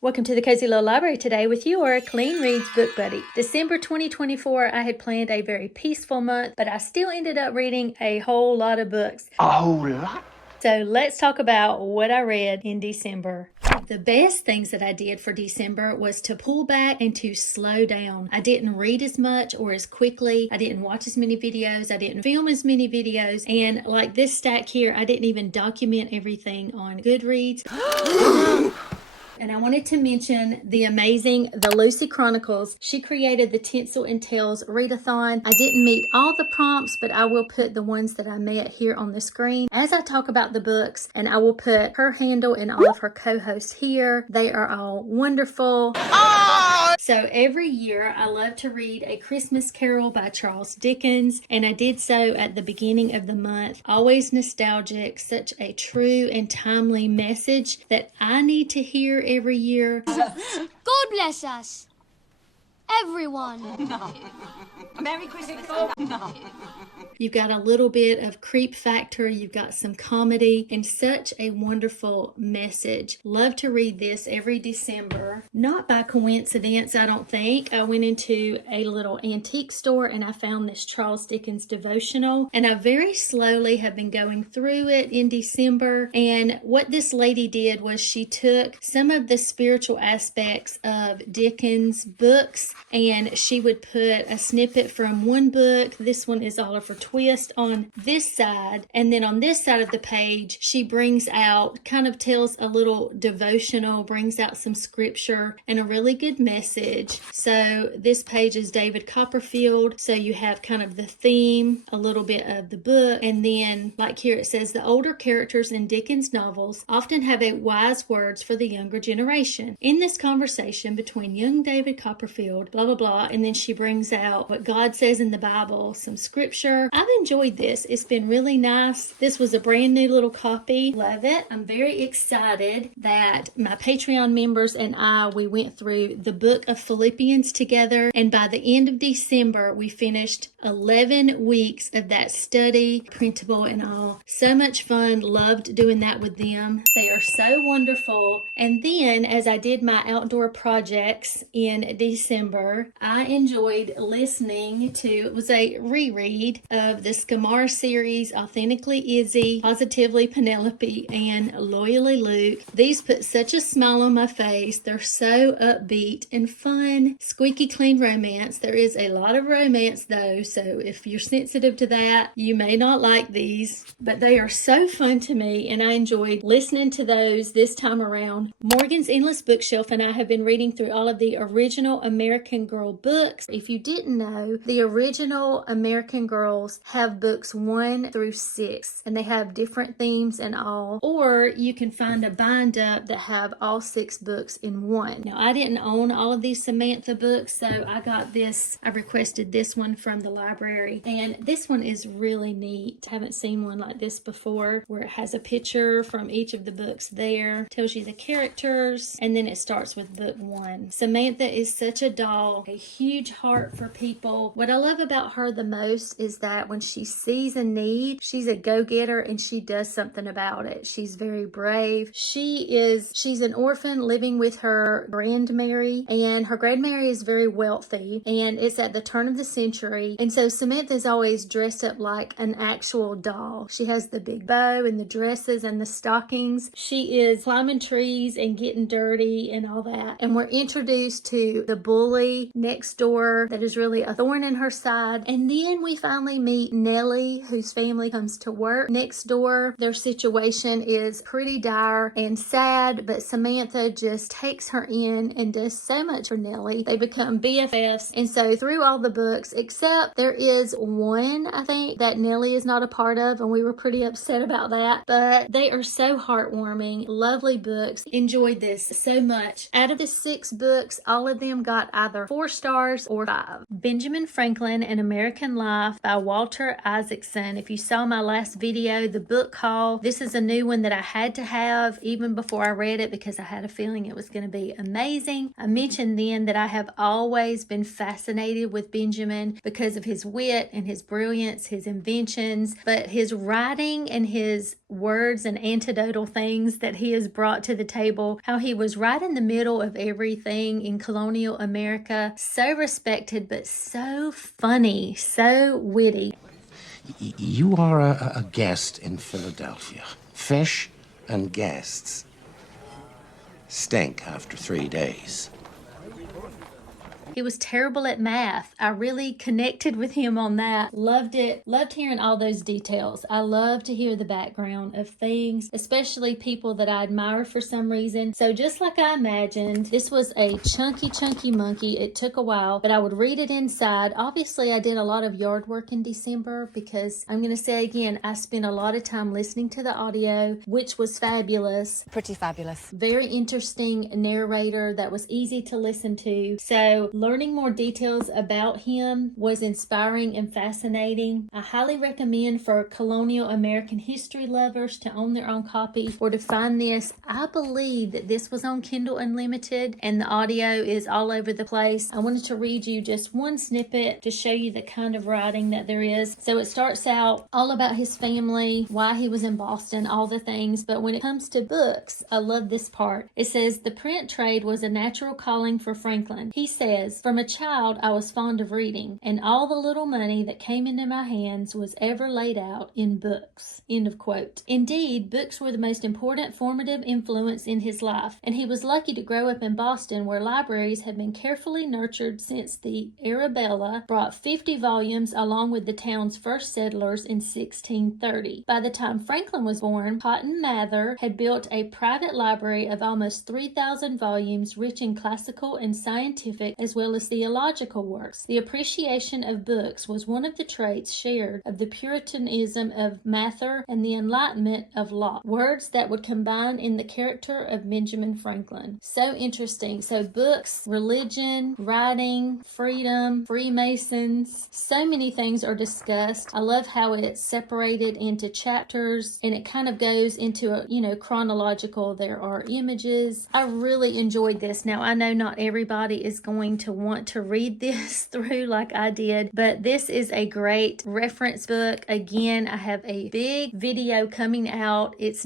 Welcome to the Cozy Little Library today with your Clean Reads Book Buddy. December 2024, I had planned a very peaceful month, but I still ended up reading a whole lot of books. A whole lot? So let's talk about what I read in December. The best things that I did for December was to pull back and to slow down. I didn't read as much or as quickly. I didn't watch as many videos. I didn't film as many videos. And like this stack here, I didn't even document everything on Goodreads. And I wanted to mention the amazing The Lucy Chronicles. She created the Tinsel and Tales readathon. I didn't meet all the prompts, but I will put the ones that I met here on the screen as I talk about the books, and I will put her handle and all of her co-hosts here. They are all wonderful. So every year I love to read A Christmas Carol by Charles Dickens, and I did so at the beginning of the month. Always nostalgic, such a true and timely message that I need to hear every year. God bless us, everyone. No. Merry Christmas. No. You've got a little bit of creep factor, you've got some comedy, and such a wonderful message. Love to read this every December. Not by coincidence, I don't think. I went into a little antique store and I found this Charles Dickens devotional, and I very slowly have been going through it in December. And what this lady did was she took some of the spiritual aspects of Dickens books and she would put a snippet from one book. This one is Oliver Twist on this side, and then on this side of the page she brings out, kind of tells a little devotional, brings out some scripture and a really good message. So this page is David Copperfield, so you have kind of the theme, a little bit of the book, and then like here it says the older characters in Dickens novels often have a wise words for the younger generation. In this conversation between young David Copperfield, blah blah blah, and then she brings out what God says in the Bible, some scripture. I've enjoyed this. It's been really nice. This was a brand new little copy. Love it. I'm very excited that my Patreon members and we went through the book of Philippians together, and by the end of December we finished 11 weeks of that study, printable and all. So much fun. Loved doing that with them. They are so wonderful. And then as I did my outdoor projects in December, I enjoyed listening to, it was a reread of the Skymar series, Authentically Izzy, Positively Penelope, and Loyally Luke. These put such a smile on my face. They're so upbeat and fun. Squeaky clean romance. There is a lot of romance though, so if you're sensitive to that, you may not like these, but they are so fun to me and I enjoyed listening to those this time around. Morgan's Endless Bookshelf and I have been reading through all of the original American Girl books. If you didn't know, the original American Girls have books 1 through 6 and they have different themes and all, or you can find a bind up that have all 6 books in one. Now I didn't own all of these Samantha books, so I got this, I requested this one from the library, and this one is really neat. I haven't seen one like this before, where it has a picture from each of the books there, tells you the characters, and then it starts with book 1. Samantha is such a doll, a huge heart for people. What I love about her the most is that when she sees a need, she's a go-getter and she does something about it. She's very brave. She's an orphan living with her grandmary, and her grandmary is very wealthy, and it's at the turn of the century, and so Samantha's always dressed up like an actual doll. She has the big bow and the dresses and the stockings. She is climbing trees and getting dirty and all that, and we're introduced to the bully next door that is really a thorn in her side, and then we finally meet Nellie, whose family comes to work next door. Their situation is pretty dire and sad, but Samantha just takes her in and does so much for Nellie. They become BFFs, and so through all the books, except there is one, I think, that Nellie is not a part of, and we were pretty upset about that, but they are so heartwarming, lovely books. Enjoyed this so much. Out of the 6 books, all of them got either 4 stars or 5. Benjamin Franklin, An American Life by Walter Walter Isaacson. If you saw my last video, the book haul, this is a new one that I had to have even before I read it because I had a feeling it was going to be amazing. I mentioned then that I have always been fascinated with Benjamin because of his wit and his brilliance, his inventions, but his writing and his words and anecdotal things that he has brought to the table, how he was right in the middle of everything in colonial America, so respected but so funny, so witty. You are a guest in Philadelphia. Fish and guests stink after 3 days. He was terrible at math. I really connected with him on that. Loved it. Loved hearing all those details. I love to hear the background of things, especially people that I admire for some reason. So just like I imagined, this was a chunky monkey. It took a while, but I would read it inside. Obviously, I did a lot of yard work in December because I'm going to say again, I spent a lot of time listening to the audio, which was fabulous. Pretty fabulous. Very interesting narrator that was easy to listen to. So learning more details about him was inspiring and fascinating. I highly recommend for colonial American history lovers to own their own copy or to find this. I believe that this was on Kindle Unlimited and the audio is all over the place. I wanted to read you just one snippet to show you the kind of writing that there is. So it starts out all about his family, why he was in Boston, all the things. But when it comes to books, I love this part. It says, the print trade was a natural calling for Franklin. He says, from a child, I was fond of reading, and all the little money that came into my hands was ever laid out in books. End of quote. Indeed, books were the most important formative influence in his life, and he was lucky to grow up in Boston, where libraries had been carefully nurtured since the Arabella brought 50 volumes along with the town's first settlers in 1630. By the time Franklin was born, Cotton Mather had built a private library of almost 3,000 volumes, rich in classical and scientific as well as theological works. The appreciation of books was one of the traits shared of the Puritanism of Mather and the Enlightenment of Locke, words that would combine in the character of Benjamin Franklin. So interesting. So books, religion, writing, freedom, Freemasons, so many things are discussed. I love how it's separated into chapters and it kind of goes into a, chronological. There are images. I really enjoyed this. Now, I know not everybody is going to want to read this through like I did, but this is a great reference book. Again, I have a big video coming out. It's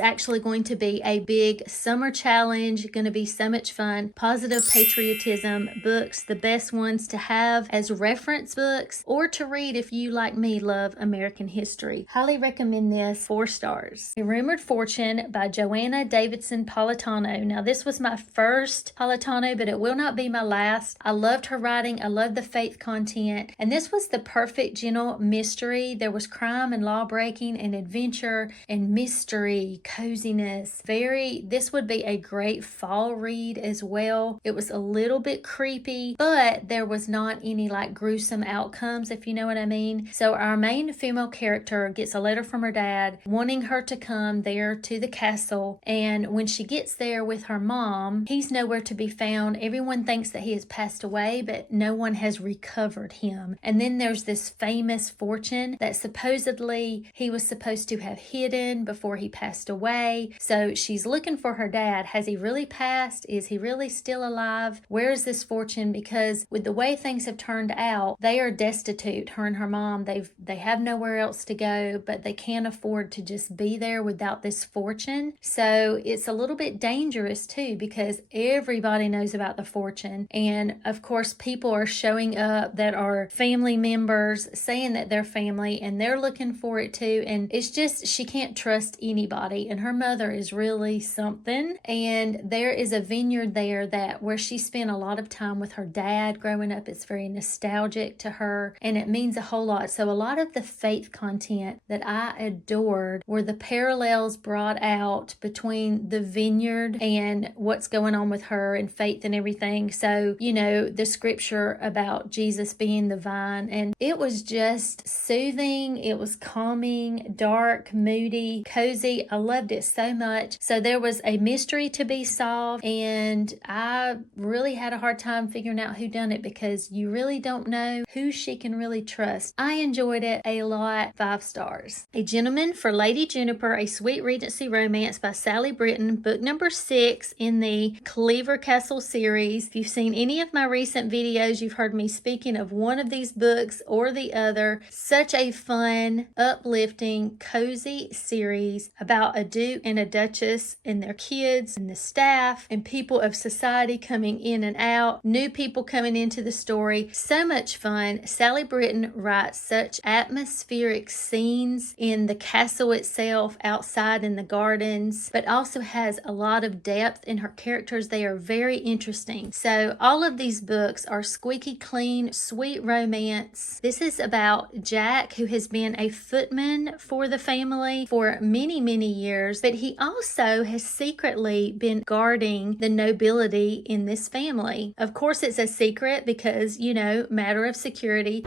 actually going to be a big summer challenge, going to be so much fun. Positive patriotism books, the best ones to have as reference books or to read if you, like me, love American history. Highly recommend this. 4 stars. A Rumored Fortune by Joanna Davidson Politano. Now, this was my first Politano, but it will not be my last. I loved her writing. I loved the faith content. And this was the perfect gentle mystery. There was crime and law breaking and adventure and mystery, coziness. This would be a great fall read as well. It was a little bit creepy, but there was not any like gruesome outcomes, if you know what I mean. So our main female character gets a letter from her dad wanting her to come there to the castle. And when she gets there with her mom, he's nowhere to be found. Everyone thinks that he has passed away, but no one has recovered him. And then there's this famous fortune that supposedly he was supposed to have hidden before he passed away. So she's looking for her dad. Has he really passed? Is he really still alive? Where is this fortune? Because with the way things have turned out, they are destitute. Her and her mom, they have nowhere else to go, but they can't afford to just be there without this fortune. So it's a little bit dangerous too, because everybody knows about the fortune. And of course, people are showing up that are family members saying that they're family and they're looking for it too. And it's just, she can't trust anybody. And her mother is really something. And there is a vineyard there where she spent a lot of time with her dad growing up. It's very nostalgic to her and it means a whole lot. So a lot of the faith content that I adored were the parallels brought out between the vineyard and what's going on with her and faith and everything. everything. So, you know, the scripture about Jesus being the vine, and it was just soothing. It was calming, dark, moody, cozy. I loved it so much. So there was a mystery to be solved, and I really had a hard time figuring out who done it because you really don't know who she can really trust. I enjoyed it a lot. 5 stars. A Gentleman for Lady Juniper, a sweet Regency romance by Sally Britton, book number 6 in the Cleaver Castle series. If you've seen any of my recent videos, you've heard me speaking of one of these books or the other. Such a fun, uplifting, cozy series about a duke and a duchess and their kids and the staff and people of society coming in and out, new people coming into the story. So much fun. Sally Britton writes such atmospheric scenes in the castle itself, outside in the gardens, but also has a lot of depth in her characters. They are very interesting. So all of these books are squeaky clean, sweet romance. This is about Jack, who has been a footman for the family for many, many years, but he also has secretly been guarding the nobility in this family. Of course, it's a secret because, you know, matter of security.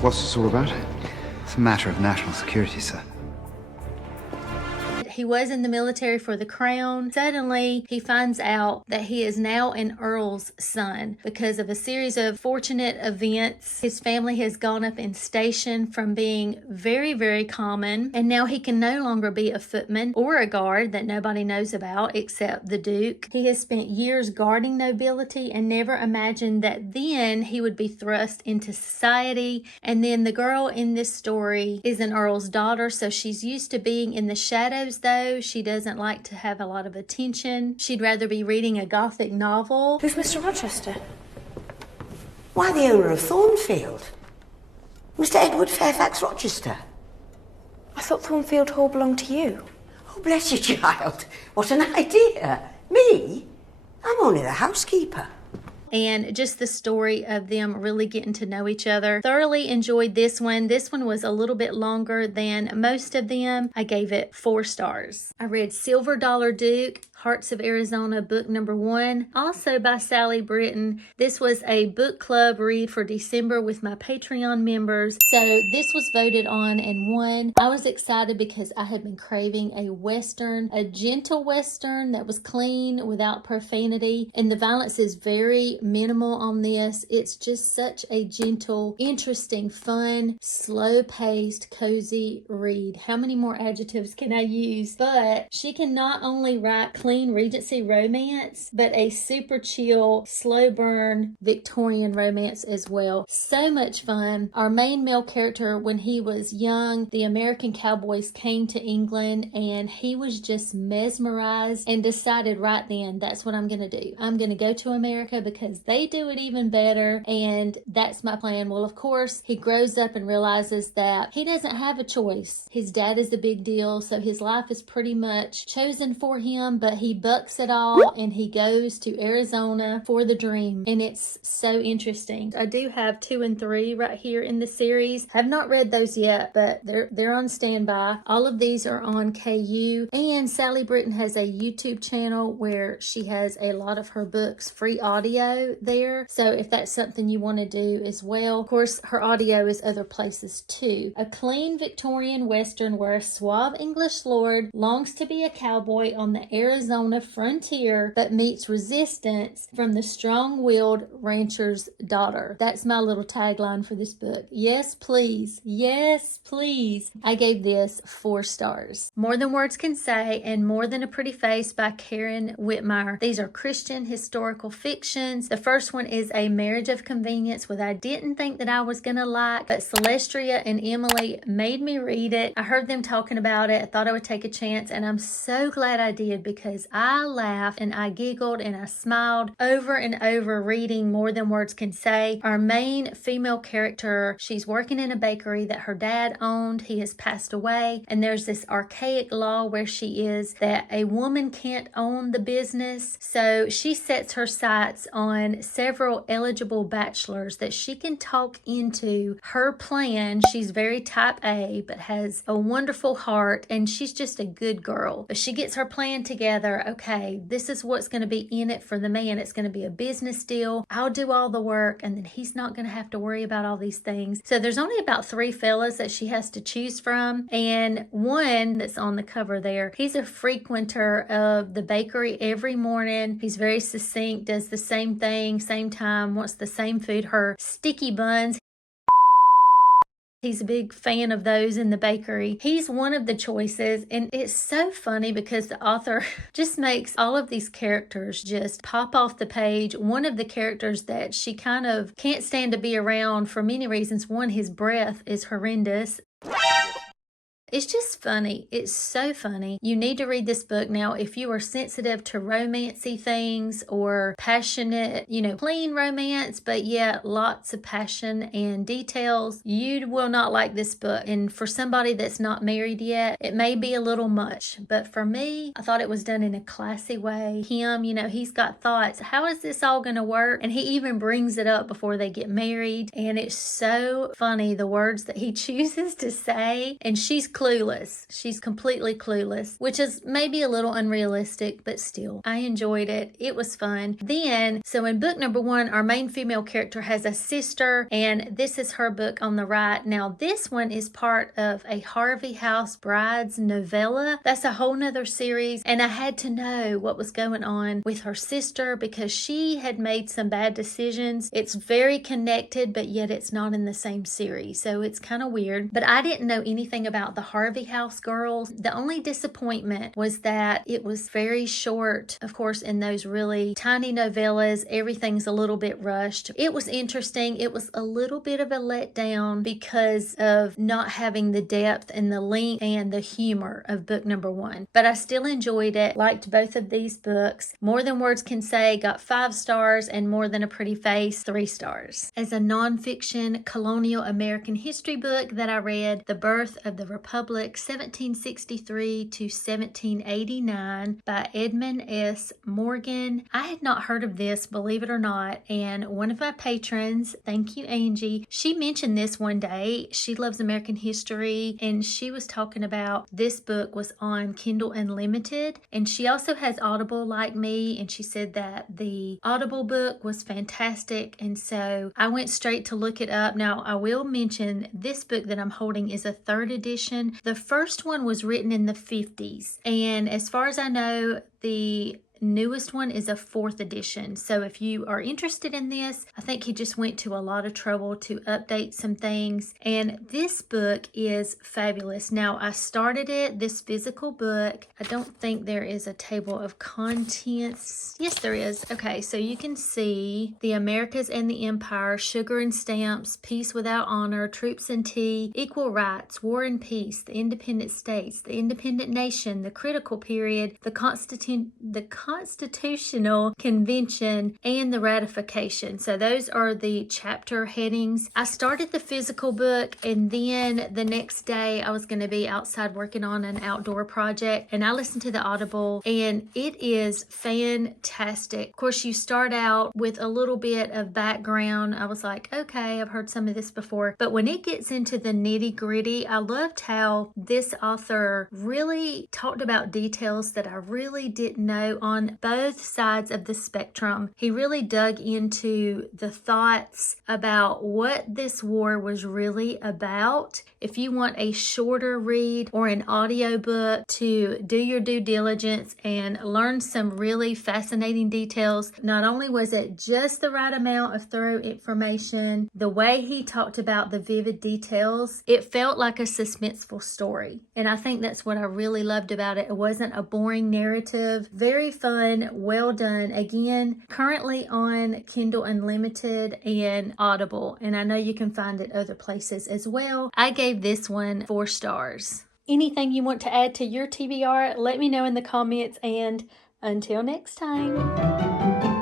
What's this all about? It's a matter of national security, sir. He was in the military for the crown. Suddenly, he finds out that he is now an earl's son because of a series of fortunate events. His family has gone up in station from being very, very common, and now he can no longer be a footman or a guard that nobody knows about except the Duke. He has spent years guarding nobility and never imagined that then he would be thrust into society. And then the girl in this story is an earl's daughter, so she's used to being in the shadows. Though she doesn't like to have a lot of attention. She'd rather be reading a gothic novel. Who's Mr. Rochester? Why, the owner of Thornfield. Mr. Edward Fairfax Rochester. I thought Thornfield Hall belonged to you. Oh, bless you, child. What an idea. Me? I'm only the housekeeper. And just the story of them really getting to know each other. Thoroughly enjoyed this one. This one was a little bit longer than most of them. I gave it 4 stars. I read Silver Dollar Duke, Hearts of Arizona, book number 1, also by Sally Britton. This was a book club read for December with my Patreon members. So this was voted on and won. I was excited because I had been craving a Western, a gentle Western that was clean without profanity. And the violence is very minimal on this. It's just such a gentle, interesting, fun, slow-paced, cozy read. How many more adjectives can I use? But she can not only write clean Regency romance, but a super chill, slow burn Victorian romance as well. So much fun. Our main male character, when he was young, the American cowboys came to England and he was just mesmerized and decided right then, that's what I'm going to do. I'm going to go to America because they do it even better, and that's my plan. Well, of course, he grows up and realizes that he doesn't have a choice. His dad is a big deal, so his life is pretty much chosen for him, but he bucks it all and he goes to Arizona for the dream, and it's so interesting. I do have 2 and 3 right here in the series. Have not read those yet, but they're on standby. All of these are on KU, and Sally Britton has a YouTube channel where she has a lot of her books free audio there, so if that's something you want to do as well. Of course, her audio is other places too. A clean Victorian Western where a suave English lord longs to be a cowboy on the Arizona frontier but meets resistance from the strong-willed rancher's daughter. That's my little tagline for this book. Yes, please. Yes, please. I gave this 4 stars. More Than Words Can Say and More Than a Pretty Face by Karen Witemeyer. These are Christian historical fictions. The first one is A Marriage of Convenience, which I didn't think that I was going to like, but Celestria and Emily made me read it. I heard them talking about it. I thought I would take a chance, and I'm so glad I did because I laughed and I giggled and I smiled over and over reading More Than Words Can Say. Our main female character, she's working in a bakery that her dad owned. He has passed away, and there's this archaic law where she is that a woman can't own the business. So she sets her sights on several eligible bachelors that she can talk into her plan. She's very type A, but has a wonderful heart, and she's just a good girl. But she gets her plan together together, okay, this is what's going to be in it for the man. It's going to be a business deal. I'll do all the work, and then he's not going to have to worry about all these things. So there's only about 3 fellas that she has to choose from, and one that's on the cover there, he's a frequenter of the bakery every morning. He's very succinct, does the same thing, same time, wants the same food, her sticky buns. He's a big fan of those in the bakery. He's one of the choices, and it's so funny because the author just makes all of these characters just pop off the page. One of the characters that she kind of can't stand to be around for many reasons. One, his breath is horrendous. It's just funny. It's so funny. You need to read this book. Now, if you are sensitive to romancy things or passionate, clean romance, but yet lots of passion and details, you will not like this book. And for somebody that's not married yet, it may be a little much. But for me, I thought it was done in a classy way. Him, he's got thoughts. How is this all going to work? And he even brings it up before they get married. And it's so funny, the words that he chooses to say. And she's clueless. She's completely clueless, which is maybe a little unrealistic, but still, I enjoyed it. It was fun. Then, so in book number 1, our main female character has a sister, and this is her book on the right. Now, this one is part of a Harvey House Brides novella. That's a whole nother series, and I had to know what was going on with her sister because she had made some bad decisions. It's very connected, but yet it's not in the same series, so it's kind of weird. But I didn't know anything about the Harvey House girls. The only disappointment was that it was very short. Of course, in those really tiny novellas, everything's a little bit rushed. It was interesting. It was a little bit of a letdown because of not having the depth and the length and the humor of book number 1. But I still enjoyed it. Liked both of these books. More Than Words Can Say got 5 stars, and More Than a Pretty Face 3 stars. As a nonfiction colonial American history book that I read, The Birth of the Republic, 1763 to 1789 by Edmund S. Morgan. I had not heard of this, believe it or not, and one of my patrons, thank you Angie, she mentioned this one day. She loves American history, and she was talking about this book was on Kindle Unlimited, and she also has Audible like me, and she said that the Audible book was fantastic, and so I went straight to look it up. Now, I will mention this book that I'm holding is a 3rd edition. The first one was written in the 50s, and as far as I know, the newest one is a 4th edition. So if you are interested in this, I think he just went to a lot of trouble to update some things, and this book is fabulous. Now, I started it, this physical book. I don't think there is a table of contents. Yes, there is. Okay, so you can see the Americas and the Empire, Sugar and Stamps, Peace Without Honor, Troops and Tea, Equal Rights, War and Peace, the Independent States, the Independent Nation, the Critical Period, the Constitutional Convention, and the Ratification. So those are the chapter headings. I started the physical book, and then the next day I was going to be outside working on an outdoor project, and I listened to the Audible, and it is fantastic. Of course, you start out with a little bit of background. I was like, okay, I've heard some of this before, but when it gets into the nitty-gritty, I loved how this author really talked about details that I really didn't know on both sides of the spectrum. He really dug into the thoughts about what this war was really about. If you want a shorter read or an audiobook to do your due diligence and learn some really fascinating details, not only was it just the right amount of thorough information, the way he talked about the vivid details, it felt like a suspenseful story. And I think that's what I really loved about it. It wasn't a boring narrative. Very fun, well done. Again, currently on Kindle Unlimited and Audible, and I know you can find it other places as well. I gave this one 4 stars. Anything you want to add to your TBR, let me know in the comments, and until next time.